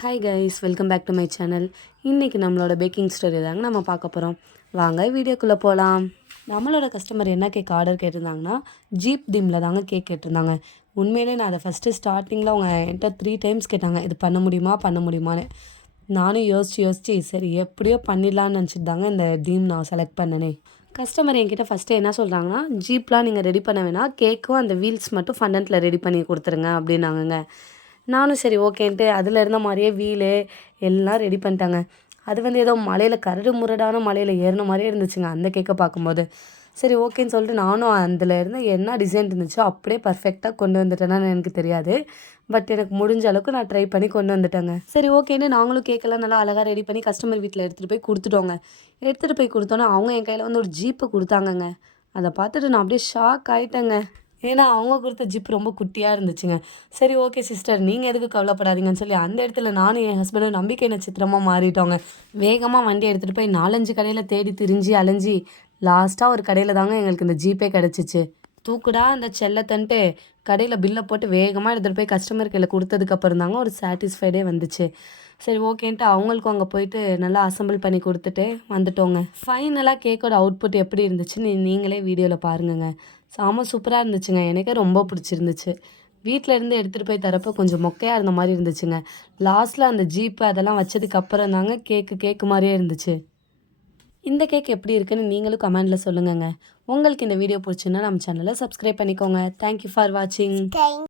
Hi guys, welcome back to my channel. இன்றைக்கி நம்மளோட packing story தாங்க நம்ம பார்க்க போகிறோம். வாங்க வீடியோக்குள்ளே போகலாம். நம்மளோட கஸ்டமர் என்ன கேக் ஆர்டர் கேட்டிருந்தாங்கன்னா ஜீப் தீமில் தாங்க கேக் கேட்டிருந்தாங்க. உண்மையிலே நான் அதை ஃபஸ்ட்டு ஸ்டார்டிங்கில் அவங்க என்கிட்ட 3 டைம்ஸ் கேட்டாங்க, இது பண்ண முடியுமான்னு. நானும் யோசித்து சரி எப்படியோ பண்ணிடலான்னு நினச்சிட்டு தாங்க இந்த தீம் நான் செலக்ட் பண்ணனே. கஸ்டமர் என்கிட்ட ஃபஸ்ட்டு என்ன சொல்கிறாங்கன்னா, ஜீப்லாம் நீங்கள் ரெடி பண்ண வேணாம், கேக்கும் அந்த வீல்ஸ் மட்டும் ஃபண்டன்ட்டில் ரெடி பண்ணி கொடுத்துருங்க அப்படின்னாங்கங்க. நானும் சரி ஓகேன்ட்டு அதில் இருந்த மாதிரியே வீலு எல்லாம் ரெடி பண்ணிட்டாங்க. அது ஏதோ மலையில் கரடு முரடான மலையில் ஏறின மாதிரியே இருந்துச்சுங்க அந்த கேக்கை பார்க்கும்போது. சரி ஓகேன்னு சொல்லிட்டு நானும் அதில் இருந்து என்ன டிசைன் இருந்துச்சோ அப்படியே பர்ஃபெக்டாக கொண்டு வந்துட்டேன்னு எனக்கு தெரியாது. பட் எனக்கு முடிஞ்ச அளவுக்கு நான் ட்ரை பண்ணி கொண்டு வந்துட்டேங்க. சரி ஓகேன்னு நாங்களும் கேக்கெல்லாம் நல்லா அழகாக ரெடி பண்ணி கஸ்டமர் வீட்டில் எடுத்துகிட்டு போய் கொடுத்துட்டோங்க. எடுத்துகிட்டு போய் கொடுத்தோன்னே அவங்க என் கையில் ஒரு ஜீப்பை கொடுத்தாங்கங்க. அதை பார்த்துட்டு நான் அப்படியே ஷாக் ஆகிட்டேங்க. ஏன்னா அவங்க கொடுத்த ஜிப் ரொம்ப குட்டியாக இருந்துச்சுங்க. சரி ஓகே சிஸ்டர், நீங்கள் எதுக்கு கவலைப்படாதீங்கன்னு சொல்லி அந்த இடத்துல நானும் என் ஹஸ்பண்டும் நம்பிக்கை நட்சத்திரமாக மாறிட்டோங்க. வேகமாக வண்டி எடுத்துகிட்டு போய் 4-5 கடையில் தேடி திரிஞ்சு அலைஞ்சி லாஸ்ட்டாக ஒரு கடையில் தாங்க எங்களுக்கு இந்த ஜீப்பே கிடச்சிச்சு. தூக்குடா அந்த செல்லத்தன்ட்டு கடையில் பில்லை போட்டு வேகமாக எடுத்துகிட்டு போய் கஸ்டமர் கையில் கொடுத்ததுக்கப்புறம் தாங்க ஒரு சாட்டிஸ்ஃபைடே வந்துச்சு. சரி ஓகேன்ட்டு அவங்களுக்கும் அங்கே போயிட்டு நல்லா அசம்பிள் பண்ணி கொடுத்துட்டு வந்துட்டோங்க. ஃபைனலாக கேக்கோட அவுட்புட் எப்படி இருந்துச்சுன்னு நீங்களே வீடியோவில் பாருங்கங்க. செம சூப்பராக இருந்துச்சுங்க. எனக்கே ரொம்ப பிடிச்சிருந்துச்சு. வீட்டில் இருந்து எடுத்துகிட்டு போய் தரப்போ கொஞ்சம் மொக்கையாக இருந்த மாதிரி இருந்துச்சுங்க. லாஸ்ட்டில் அந்த ஜீப்பு அதெல்லாம் வச்சதுக்கப்புறம் தாங்க கேக்கு மாதிரியே இருந்துச்சு. இந்த கேக் எப்படி இருக்குன்னு நீங்களும் கமெண்டில் சொல்லுங்கங்க. உங்களுக்கு இந்த வீடியோ பிடிச்சுன்னா நம்ம சேனலை சப்ஸ்கிரைப் பண்ணிக்கோங்க. தேங்க்யூ ஃபார் வாட்சிங்.